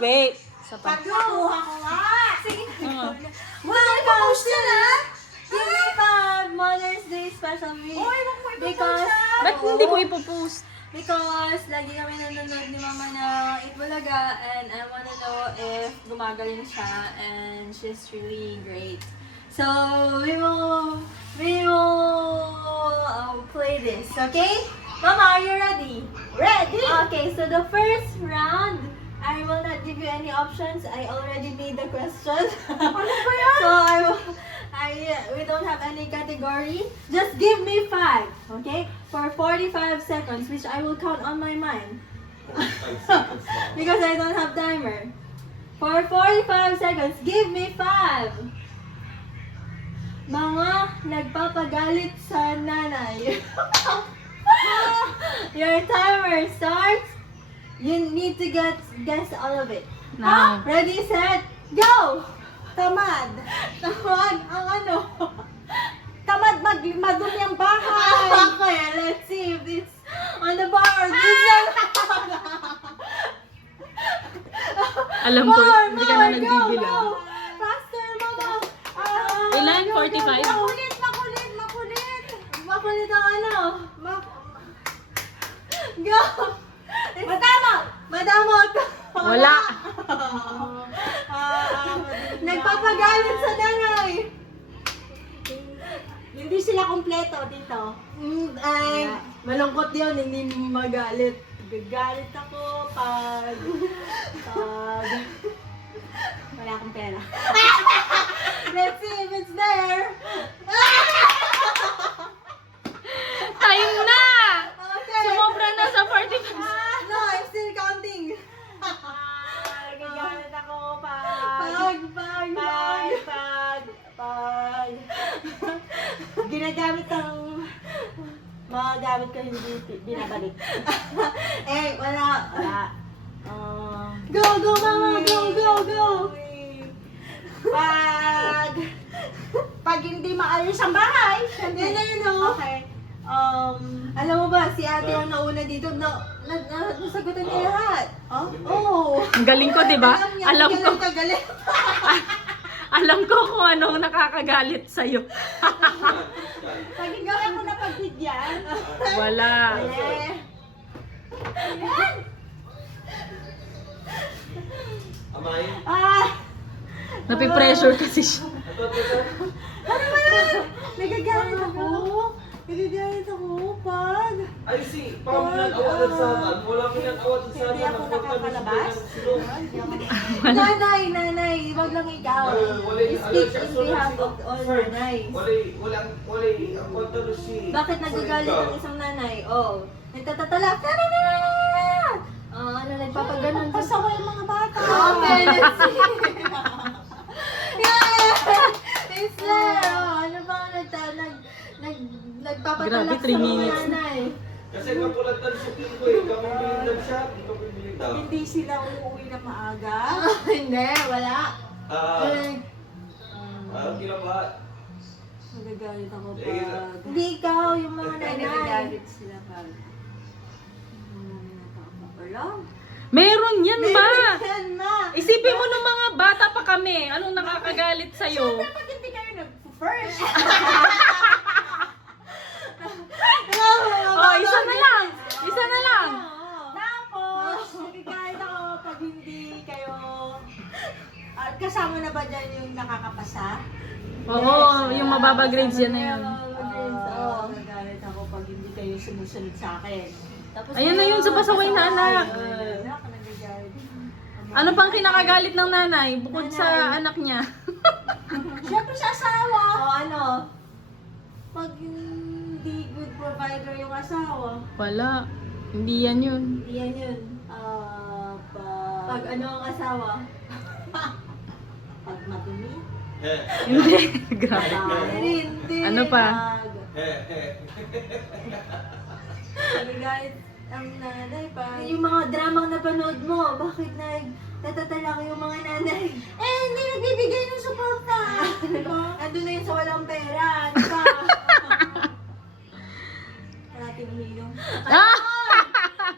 Wait. Isa pa. Pag nakuha ko nga. Sige. Well, Post na na. give me 5 Mother's Day special week. Oy, wag mo Because, Ba't hindi ko ipopost? because lagi kami nanonood ni Mama ng Itbulaga and I wanna know if gumagaling siya and she's really great. So, we will play this, okay? Mama, are you ready? Ready? Okay, so the first round, I will not give you any options. I already made the question. Ano ba yan? So we don't have any category. Just give me 5, okay? For 45 seconds, which I will count on my mind. Because I don't have timer. For 45 seconds, give me 5. Mga nagpapagalit sa nanay. Your timer starts. You need to guess all of it. Now. Ready, set, go! Tamad. Tamad ang ano? Tamad madumi ang bahay. Okay, let's see if it's on the board. Alam ko, hindi ka na nagbibilang. Faster, mama. Ilan? 45? Makulit. Makulit ang ano? Go! Madamot! Wala. Nagpapagalit sa nanay. Hindi sila kompleto dito. Ay, malungkot yun, hindi magalit. Gagalit ako pag wala akong pera. Let's see if it's there. Time na! Okay. Sumobra na sa 45. No, I'm still counting. Gagalit ako pag ginagamit ang mga gamit ko hindi binabalik. Eh, wala. Wala. Go, mama, go. Pag hindi maayos ang bahay, Yan na yun, oh. Okay. Alam mo ba, si ate ang nauna dito, nasagutan niya lahat. Oh? Oh. Ang galing ko, di ba? niya, Alam ko. Galing. Alam ko kung anong nakakagalit sa'yo. Pag hindi ako napagbigyan, Wala. eh. Ayan! Amay? Napipressure kasi siya. Ano ba yan? Nagagalit ako pag Ay, si, parang nag-awalan sa atin. Wala ko nag-awalan sa hindi atin. ako nakakalabas. Nanay, wag lang ikaw. Speak in behalf of all nanays. Walang, ang kwento na si... Bakit nagagalit ang isang nanay? Oh, nagtatatalak. Ano, nagpapaganon. Pasawa yung mga bata. Okay, let's see. Yeah! It's there. Oh, ano ba ang nagpapatalak Grabe, 3 sa mga minutes. nanay? Kasi kapulad ng sukin ko eh. Kapag bilinan siya, di ko bibilin daw. Hindi sila uuwi na maaga. Hindi, wala. Kinabahan. Nagagalit ako Eh, pag Hindi ikaw, yung mga nanay. nagagalit sila pag Meron yan ba? Yan, ma. Isipin mo ng mga bata pa kami. Anong nakakagalit sa'yo? Pag hindi kayo nag-first. Oh, isa na lang. Isa na lang. Tapos, nagagalit ako pag hindi kayo kasama na ba dyan yung nakakapasa? Oo, yung mababa grades yan na yun. Nagagalit ako pag hindi kayo sumusunod sa akin. Tapos Ayan na yun sa pasaway na anak. Nagagalit. Ano pang kinakagalit ng nanay bukod sa anak niya? Siyempre sa asawa. O ano? Pag hindi good provider yung asawa. Wala. Hindi yan yun. Hindi yan yun. Pag ano ang asawa? Pag madumi. Hindi. Grabe. Hindi. Ano pa? Nagagalit ang nanay pag... Yung mga dramang napanood mo, bakit nagtatatalak yung mga nanay? Eh, hindi nagbibigay ng suporta. Andun na yun sa walang pera. Ano ba? Parating uminom. Ah!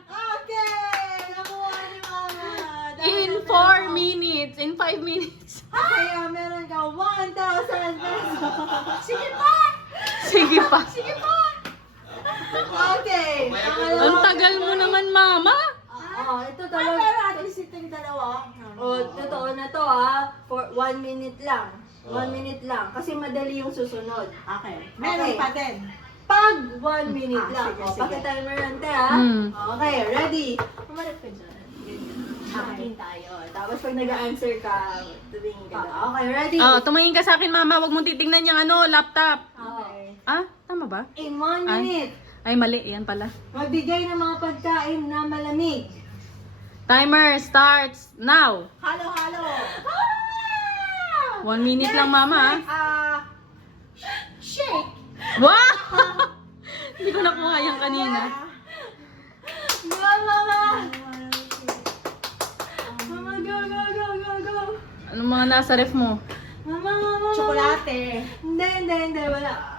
Okay! Nakuha ni Mama. In 4 minutes. In 5 minutes. Kaya meron ka 1,000 pesos. Sige pa! Sige pa. Sige pa! Okay. Ang tagal mo naman, mama. Ito Ah, talaga. pero at least itong dalawa. Totoo na to For 1 minute lang. 1 minute lang. Kasi madali yung susunod. Okay. Meron Okay. pa din. Pag 1 minute lang. Sige, sige. Paki-timer lang te ha. Okay, ready? Pumarap ka dyan. Akin tayo. Tapos pag nag-answer ka, tumingin ka doon. Okay, ready? Oh, tumingin ka sa akin, mama. Huwag mong titignan yung laptop. Okay. Ah, tama ba? In 1 minute, Ay, mali. Yan pala. magbigay ng mga pagkain na malamig. Timer starts now. Halo-halo. 1 minute lang, mama. Shake. Wow! Hindi ko nakuha yan kanina. Mama! Mama, go! Anong mga nasa ref mo? Mama! Chocolate. Hindi, wala.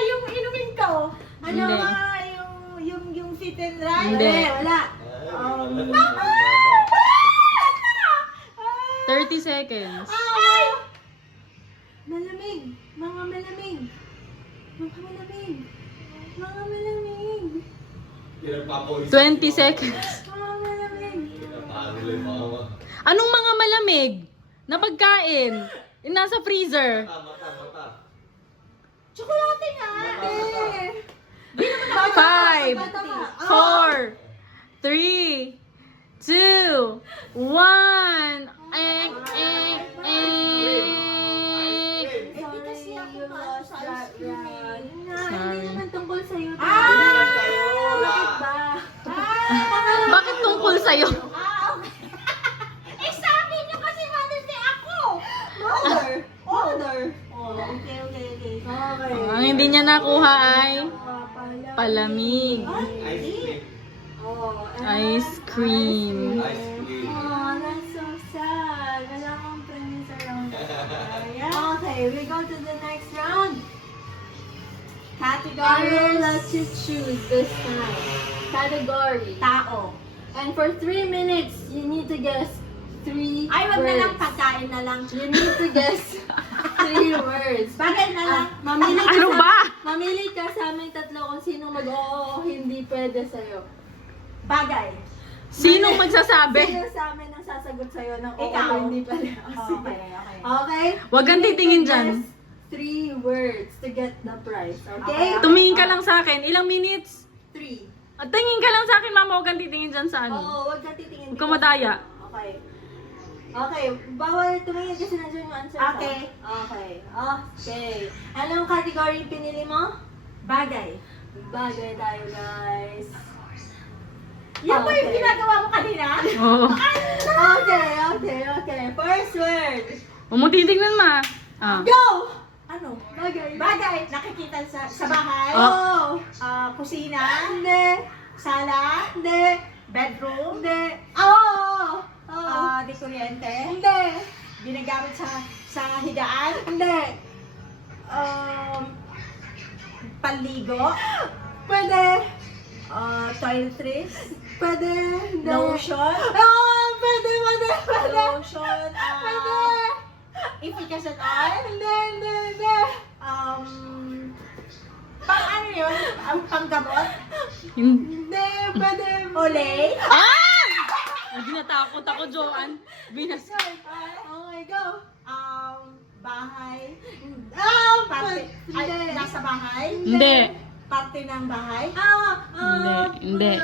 Yung inumin ko. Ano Hindi. nga, yung fit and right? Hindi. Wala. 30 seconds. Malamig. Mga malamig. 20 seconds. Mga malamig. Anong mga malamig na pagkain? Yung nasa freezer. Chocolate nga. 5, 4, 3, 2, 1. Hindi kasi ako You maano lost sa that ice cream. round. Hindi Sorry. naman tungkol sa'yo. Ah! Ba? Bakit tungkol sa'yo? Okay. Sabi niyo kasi hindi ako. Order. Okay. Okay. Ang hindi niya nakuha ay Palamig. palamig. Ice cream. Oh, that's so sad. Wala kang premise around that. Okay, we go to the next round. I will Categories. let you choose this time. Category. Tao. And for 3 minutes, you need to guess 3 Ay, wag words. na lang pagkain na lang. You need to guess 3 words. Bagay na lang. Mamili ka Ano sa, ba? Mamili ka sa aming tatlo kung sino mag-oo, hindi pwede sa'yo. Bagay. Sinong magsasabi? Sino sa amin ang sasagot sa'yo ng oo, Ikaw. hindi pwede. Sige. Okay. Okay? Huwag kang titingin dyan. Guess 3 words to get the prize. Okay? Tumingin ka lang sa akin. Ilang minutes? 3. At tingin ka lang sa akin, mama. Huwag kang titingin dyan sa ano. Oo, huwag ka titingin. Huwag kang madaya. Okay. Okay, bawal tumingin kasi nandiyan yung answer. Okay. Okay. Anong category pinili mo? Bagay. Bagay tayo, guys. Yan ba yung Okay. ginagawa mo kanina? Oo. Okay. First word. Huwag mo titignan, ma. Ah. Go! Ano? Bagay. Bagay. Nakikita sa bahay. Oh. Kusina. Hindi. Sala. Hindi. Bedroom. Hindi. Oh. Di kuryente. Hindi. Ginagamit sa higaan. Hindi. Panligo. Pwede. Toiletries. Pwede. Hindi. Lotion. Oh, pwede. Lotion. Pwede. Efficacy oil. Hindi. Pang ano yun? Ang panggamot. Hindi. Pwede. Olay. Ah! Ay, natakot ako, Joanne. Binas. Okay, go. Bahay. Parte. Ay, nasa bahay. Hindi. Parte ng bahay. Hindi.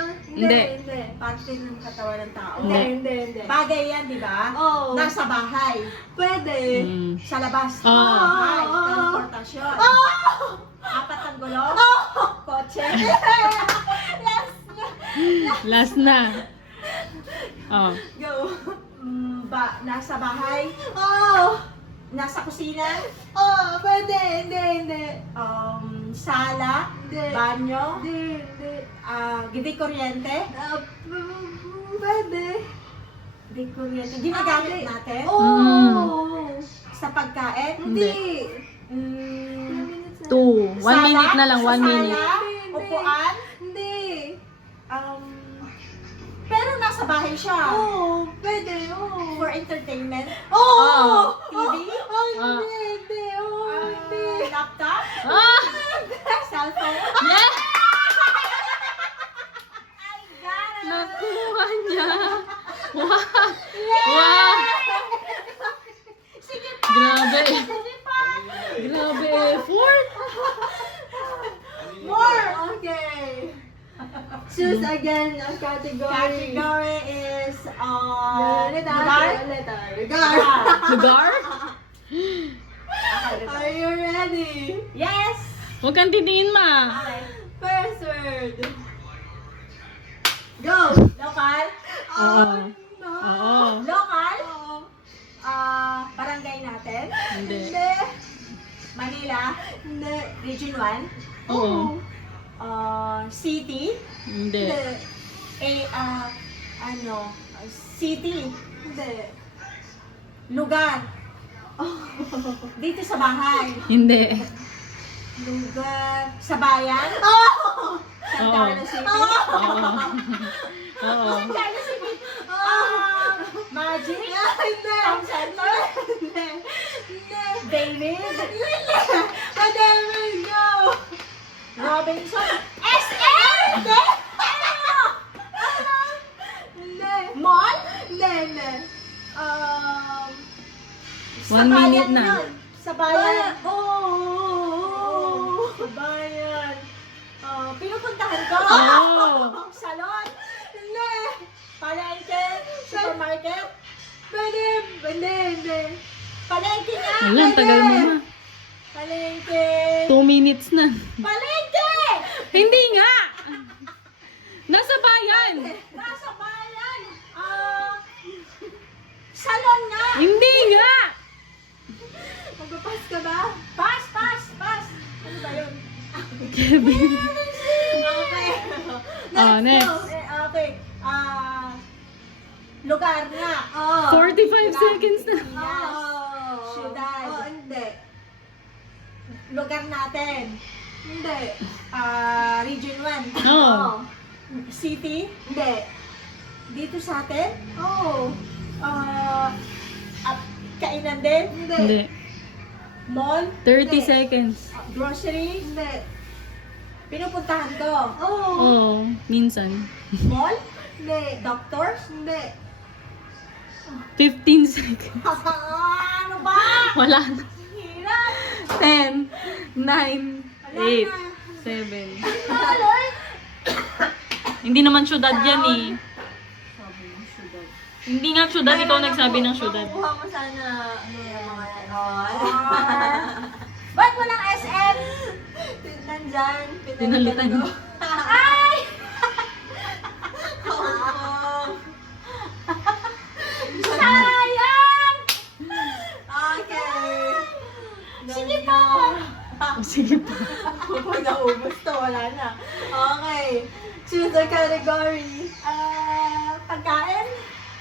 Parte ng katawan ng tao. Hindi. Bagay yan, di ba? Oo. Nasa bahay. Pwede. Sa labas. Oo. Bahay. Transportasyon. Oh! 4 ang gulong. Kotse. Last na. Oh. Go. Nasa bahay. Oh! Nasa kusina. Oh, pwede. Hindi. Sala. Hindi. Banyo. Hindi. Di kuryente. Pwede. Di kuryente. Ginagamit natin. Oh! Sa pagkain. Hindi. Mm, 2. 1 minute na lang, 1 Sala, minute. upuan. Hindi. Pero nasa bahay siya. Oh, pwede. Oh. entertainment? Oh! TV? Oh, hindi. Oh, hindi. Laptop? Ah! Cellphone? Yes! I got it! Nakuha niya. Wow! Wow! Sige Grabe. Sige pa! Grabe effort. More! Okay. Choose again ang category. Category is, Letter. Letter. Lugar? Are you ready? Yes! Huwag kang titingin, ma. Okay. First word. Go! Local? Oo. No. Oo. Local? Oo. Barangay natin? Hindi. Hindi. Manila? Hindi. Region Oo. 1? City? Hindi. City? Hindi. Lugar? Dito sa bahay? Hindi. Lugar? Sa bayan? Oh! San Oo. Carlos City? Oo. Oo. San Carlos City? Magic? Hindi. Town Center? Hindi. Hindi. David? Madami, go! Robinson? SM? Hindi? Hindi. Mall? Hindi. Hindi. Sa 1 minute bayan na. yun. Sa bayan. Oh! Sa bayan. Pinupuntahan ko. Oo. Salon. Hindi. Palengke. Supermarket. Pwede. Hindi. Hindi. Palengke nga. Wala, ang tagal mo, ma. Palengke. 2 minutes na. Palengke! Hindi nga! Nasa bayan! Nasa bayan. Salon nga. Hindi nga! Magpapas ka ba? Pass, pass, pass. Ano ba yun? Kevin. Okay. Oh, next. go. Okay. Lugar nga. Oh. 45 seconds na. Oh. Syudad. Oh, hindi. Lugar natin. Hindi. Region 1. Oo. City. Hindi. Dito sa atin. Oh. At kainan din. Hindi. Hindi. Mall. 30 seconds. Grocery. Hindi. Pinupuntahan ko. Oh. Oo, minsan. Mall. Hindi. Doctors. Hindi. 15 seconds. Ano ba? Wala na. Hirap. 10, 9, 8, 7. Tuloy. Hindi naman syudad yan eh. Hindi nga syudad, ikaw nagsabi ng syudad. Makukuha mo sana ano yung mga yan. Oh. Ba't walang SM? Nandyan. Pinalitan ko. mo. Ay! Oo. Sayang! Okay. Sige pa. Sige pa. Pag naubos to, wala na. Okay. Choose a category. Pagkain?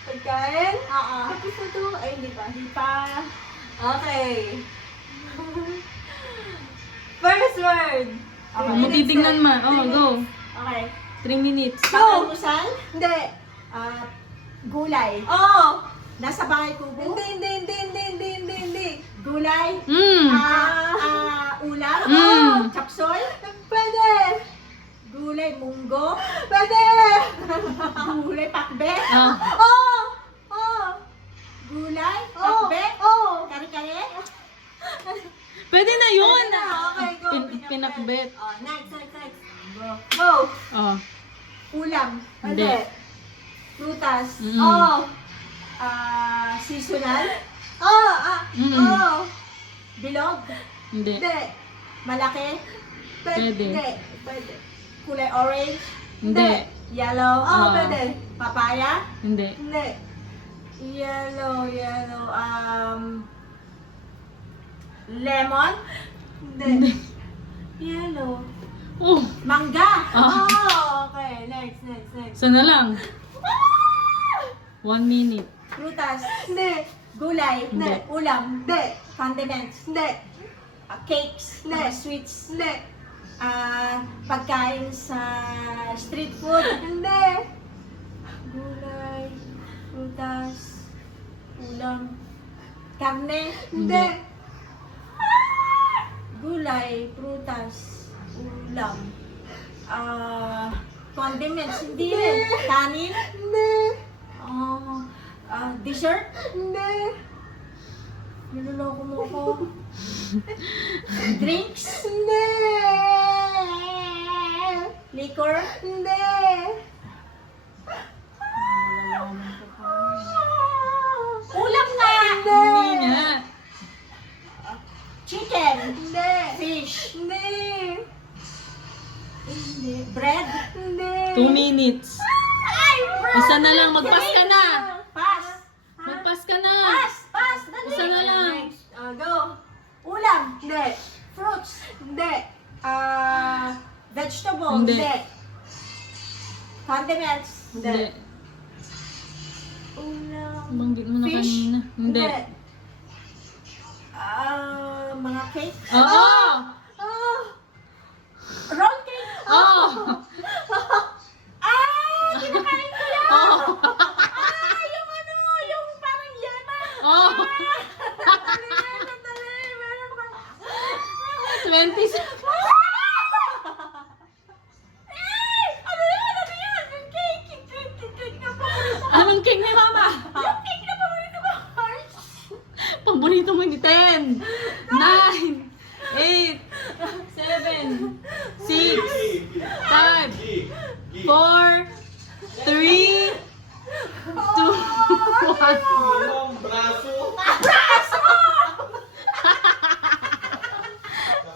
Pagkain? Oo. Tapos na to? Ay, hindi pa. Hindi pa. Okay. First word. Okay. Huwag mo titignan, ma. Oh, go. Okay. 3 minutes. Pag-almusal? Hindi. Gulay. Oh! Nasa bahay kubo? Hindi. Gulay? Mm. Ulam? Mm. Chapsoy? Pwede! Gulay munggo? Pwede! Gulay pakbe? Ah. Oh! Oh! Gulay? Oh! Pakbe? Oh! Kare-kare? Pwede na yun. Okay, go. Pinakbet. Oh, next. Go. Oh. Ulam? Hindi. Pwede. Prutas? Mm. Oh! Seasonal? Oh! Mm. Oh! Bilog? Hindi. Hindi. Malaki? Pwede. Hindi. Pwede. Kulay orange? Hindi. Yellow? Oh, Ah. pwede. Papaya? Hindi. Hindi. Yellow. Lemon? Hindi. Yellow. Oh. Mangga? Ah. Oh, okay. Next. Sana lang. 1 minute. Prutas? Hindi. Gulay? Hindi. Ulam? Hindi. Condiments? Hindi. Cakes? Hindi. Sweets? Hindi. Pagkain sa street food? Hindi. Gulay? Prutas? Ulam. Karne. Hindi. Gulay. Prutas. Ulam. Condiments. Hindi rin. Kanin. Hindi. Dessert. Hindi. Niloloko mo ako. Drinks. Hindi. Liquor. Hindi. Malalaman ko pa. Ulam nga! Hindi nga. Chicken. Hindi. Fish. Hindi. Hindi. Bread. Hindi. 2 minutes. Isa na lang, magpas ka na. Pass. Magpas ka na. Pass. Pass. Dali. Isa na lang. Next. Go. Ulam. Hindi. Fruits. Hindi. Vegetable. Hindi. Condiments. Hindi. Ulam. Banggit mo na Fish? kanina. Hindi. Mga cake. Oo! Oh. Roll cake. Oo! Kinakain ko yan. Oo! Yung ano, yung parang yema. Oo! Sandali, meron pa. 20 seconds. Ano yan? Yung cake. Cake na paborito. Anong cake ni Mama? Yung cake na paborito mo. Paborito mo ni 10, 9, 8, 7, 6, 5, 4, 3, 2, 1. Ang braso.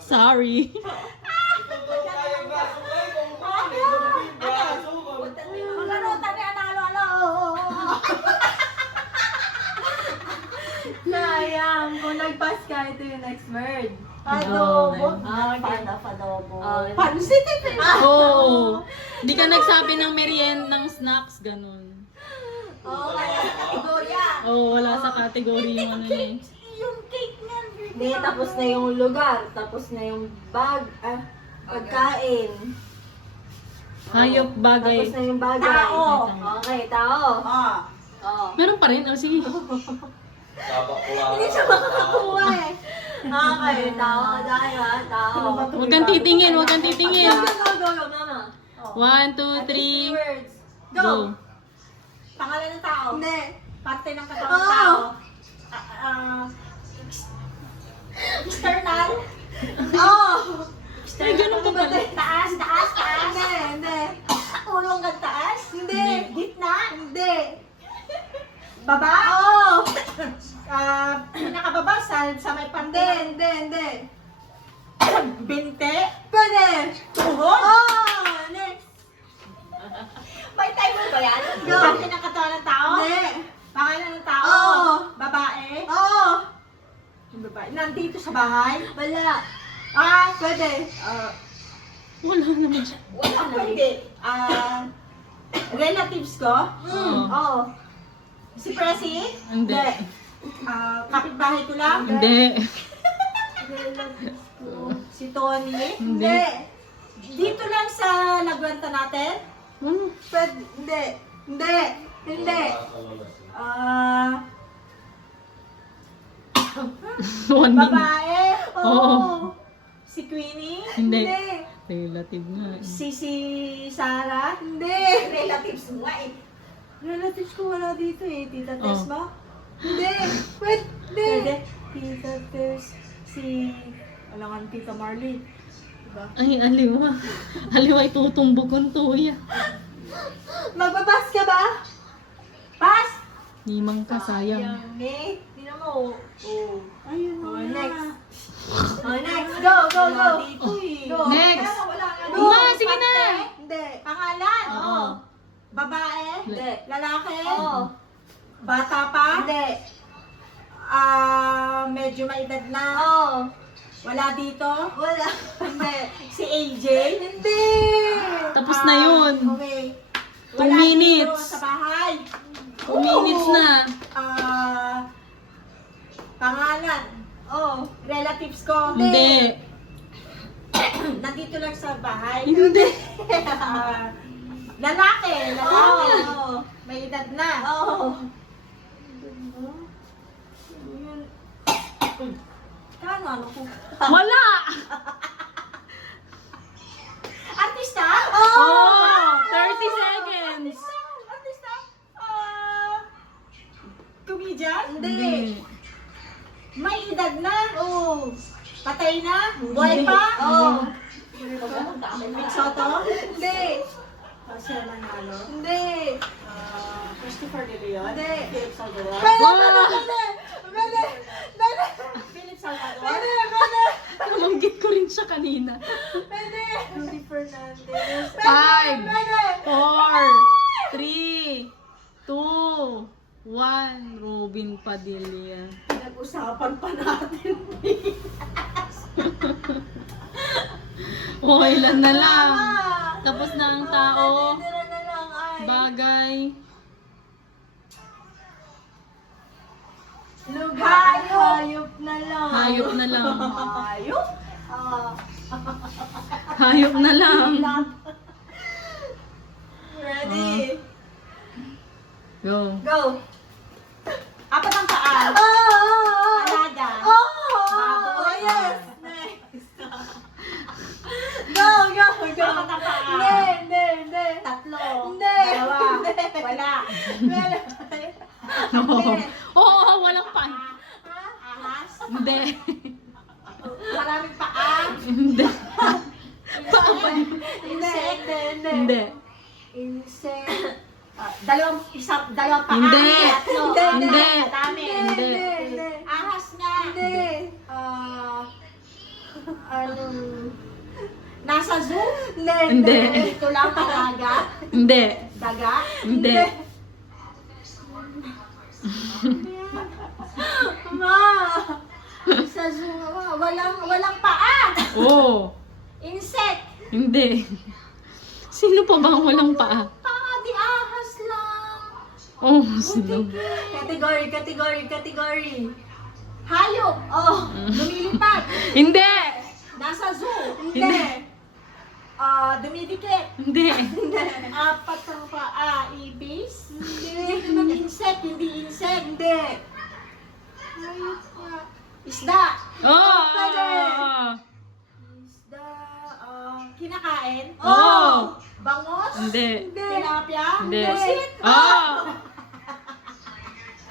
Sorry. Totoo kayang braso ko eh. Kung kumain, yung braso. Ano, tani, ano. Sayang. Kung nag-pass ka, ito yung next word. Adobo. Okay. Adobo. Okay. Pansit eh. Oh, di ka nagsabi ng merienda ng snacks, ganun. Okay. Kategorya. Oh, wala sa category yung ano eh. Yung cake niyan. Hindi, tapos na yung lugar. Tapos na yung pagkain. Hayop, bagay. Tapos na yung bagay. Tao. Okay, tao. Oh. Meron pa rin? Oh, sige. Tapa ko lang. Hindi siya makakakuha eh. Okay, tao tayo ha. Tao. Huwag kang titingin, huwag kang titingin. Go, mama. 1, 2, 3, Words. go. Pangalan ng tao. Hindi. Parte ng katawan ng tao. External. Oh! Ay, ganun pa pala. Taas. Hindi. Ulo hanggang taas. Hindi. Gitna. Hindi. Baba. Oh! Pinakababa sa may pande. Hindi. Binte. Pwede. Tuhod. Oh! Next. May timer ba yan? Go. Parte ng katawan ng tao. Hindi. Pangalan ng tao. Oo. Babae. Oh! Yung babae. Nandito sa bahay. Wala. Pwede. Wala naman siya. Wala pwede. Relatives ko. Oo. Oh. Si Presi. Hindi. Kapitbahay ko lang. Hindi. Si Tony. Hindi. Dito lang sa Lagwanta natin. Hmm. Pwede. Hindi. One minute. Babae. Oo. Si Queenie. Hindi. Relative nga. eh. Si Sarah. Hindi. Relatives mo nga eh. Relatives ko wala dito eh. Tita Tess Oh. mo? Hindi. Pwede. Pwede. Tita Tess. Si... Alangan Tita Marley. Diba? Ay, aliwa. Aliwa, itutumbok kong tuya. Magbabas ka ba? Pass. Nimang ka, sayang. May. Tingnan mo. Oh. Ayun Oh, na. next. Oh, next. Go. Wala dito eh. Go. Next. Wala nga Go. dito. Ma, sige na. Hindi. Pangalan. Oo. Babae. Hindi. Lalaki. Oo. Bata pa. Hindi. Medyo may edad na. Oo. Wala dito. Wala. Hindi. Si AJ. Hindi. Tapos na yun. Okay. 2 Wala minutes. dito sa bahay. 2 minutes na. Pangalan. Oh. Relatives ko. Hindi. Nandito lang sa bahay. Hindi. Lalaki. Oo. May edad na. Oo. Ano ko? Wala! Artista? Oh! 30 seconds! Artista? Comedian? Hindi. May edad na? Oh. Patay na? Buhay pa? Oh. Big Soto? Hindi. Siya nanalo? Hindi. Christopher De Leon? Hindi. Philip Salvador? Philip Salvador? Namanggit ko rin siya kanina. Rudy Fernandez. 5, 4, 3, 2, 1. Robin Padilla. Nag-usapan pa natin. Oh, ilan na lang. Tapos na ang tao. Tira na lang ay. Bagay. Lugar. Hayop na lang. Hayop na lang. Ayok? Hayop na lang. Ready? Go. Go. Apat ang paa. Alaga. Oh, yes. Next. Go. Apat ang paa. Hindi. Tatlo. Hindi. Dalawa. Hindi. Wala. Oo, walang pa. Ahas. Hindi. Maraming paa. Hindi. Paabay. Insect. Hindi. Insect. Dalawang paa. Hindi. Tatlo. Hindi. Madami. Hindi. Ahas nga. Hindi. Nasa zoo. Hindi. Ito lang talaga. Hindi. Daga. Hindi. Ma. Sa zoo. Walang paa. Oo. Insect. Hindi. Sino pa bang walang paa? Di ahas lang. Oh, sino? Category. Hayop. Oh. Lumilipad. Hindi. Nasa zoo. Hindi. Dumidikit. Hindi. Apat ang paa. Ibis. Hindi. Hindi naman insect. Hindi insect. Hindi. Hayop nga. Isda. Oh. Isda. Kinakain. Oh. Bangos. Hindi. Tilapia. Hindi. Pusit. Oh.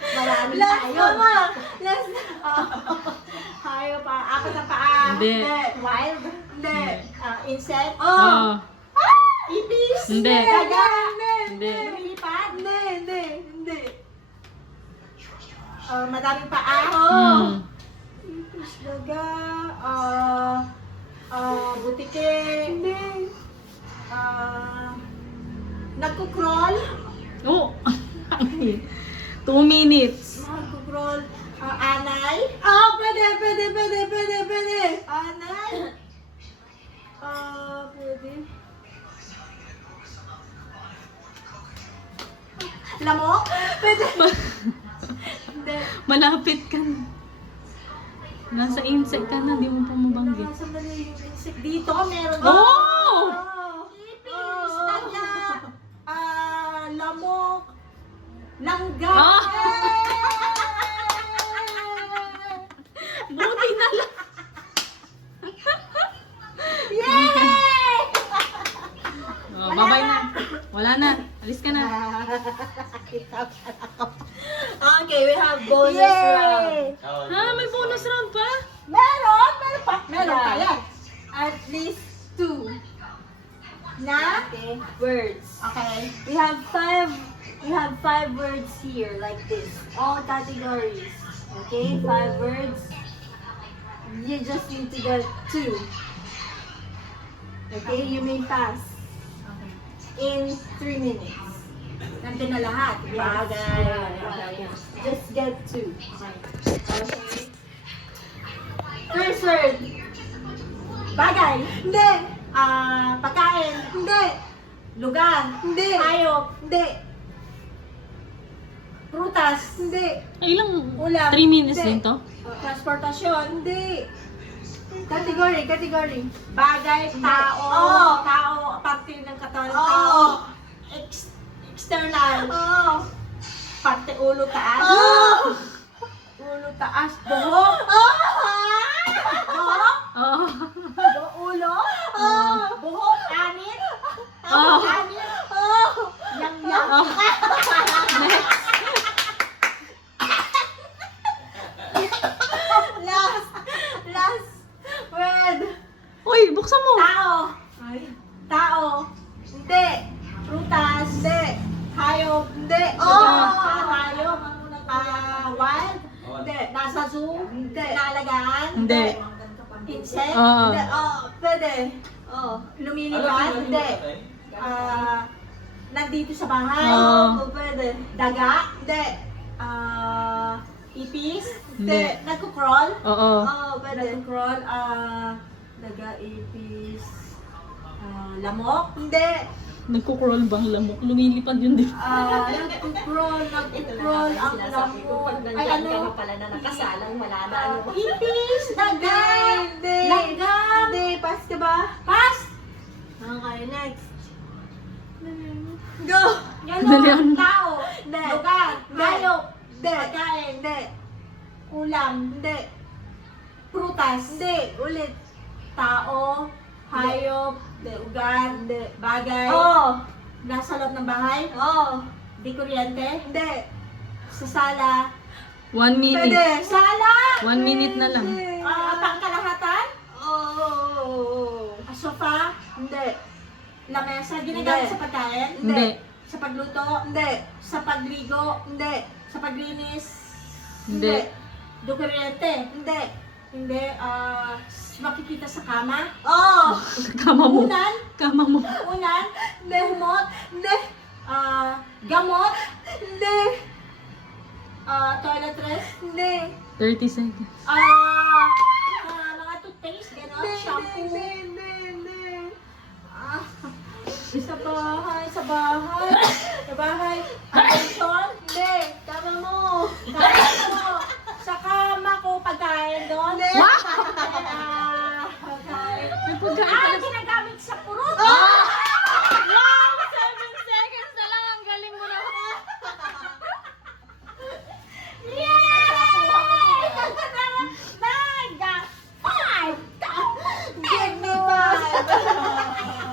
Marami Last tayo. mama. Last. Hayop. Apat ang paa. Hindi. Wild. Hindi. Insect. Oh. Ibis. Hindi. Daga. Hindi. Lumilipad. Hindi. Madaming paa. Hmm. Ibis. Daga. Butike. Hindi. Nagkukrol. Oh. 2 minutes. Nagkukrol. Anay. Pwede. Anay. Pwede. Lamok. Pwede. Hindi. Malapit ka na. Nasa insect ka na, di mo pa mabanggit. Sandali yung insect dito. Meron Oh! Ipis. Daga. Lamok. Langga. Ah! Buti na lang. Yay! Oh, bye-bye na. Wala na. Alis ka na. Okay, we have bonus round. Ha? May bonus round pa? Meron pa. Meron pa yan. At least 2 Na? words. Okay. We have 5 words here like this. All categories. Okay, 5 words. You just need to get 2. Okay, you may pass in 3 minutes. Nandun na lahat. Bagay. Just get 2. Okay. First word. Bagay. Hindi. Pagkain. Hindi. Lugar. Hindi. Hayop. Hindi. Prutas. Hindi. Ay, ilang? Ulam. 3 minutes Hindi. din to? Transportasyon. Hindi. Category. Bagay. Tao. Oo. Tao. Parte ng katawan ng Oo. tao. External. Oh. Parte ulo taas. Oh. Ulo taas. Buhok. Oh. Sa zoo? Hindi. Nalagaan? Hindi. Insect? Oo. Hindi. Oh, pwede. Oh. Lumilipad? Hindi. Nandito sa bahay? Oo. Oh, pwede. Daga? Hindi. Ipis? Hindi. Nagko-crawl? Oo. Oh, pwede. Nagko-crawl? Daga, ipis, lamok? Hindi. Nagko-crawl bang lamok? Lumilipad yun din. Nagko-crawl ang lamok. Ay, ano? pala na nakasalang wala na ano. Ipis, daga, Hindi. langgam. Hindi. Pass ka ba? Pass! Okay, next. Go! Dali, Ganon, ano? tao, Hindi. lugar, Hindi. hayop, Hindi. pagkain, Hindi. ulam, Hindi. prutas, Hindi. Ulit. tao, hayop, lugar, Hindi. bagay, Oh. nasa loob ng bahay, Oh. di kuryente, Hindi. sa sala, 1 minute. Pwede. sala, 1 minute na lang. Hindi. pangkalahatan, Oh. sofa, Hindi. lamesa, ginagamit Hindi. sa pagkain, Hindi. sa pagluto, Hindi. sa pagligo, Hindi. sa paglinis, Hindi. do kuryente, Hindi. hindi, makikita sa kama, Oh. Kama mo. unan, Kama mo. unan, humot, Hindi. gamot, Hindi. toiletries, Hindi. 30 seconds. mga toothpaste, gano'n, Hindi. shampoo, Hindi. sa bahay, sa bahay, attention, Hindi. Tama mo. sa kama ko, pagkain doon, Hindi. pagkain, May pagkain. ginagamit sa purot, Wow! 7 seconds na lang. Ang galing mo na.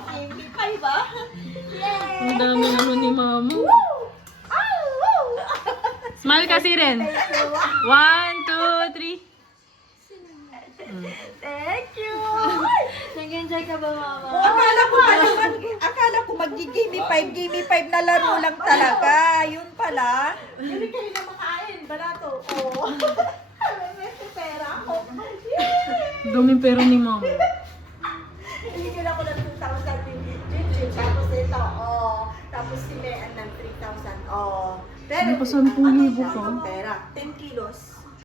Give me five. Ang dami naman ni mama. Smile kasi rin. 1, 2, 3. Thank you. Nag-enjoy ka ba, Mama? Akala ko mag-gimme 5 na laro lang talaga. Yun pala. Hindi kayo na makain, barato. Oo. May pera ako. Dumi pero ni mama. Binigyan ako ng 2,000 Jinjin, tapos ito, tapos si Mean ng 3,000, Ano pa 10,000 pa? Pera, 10 kilos.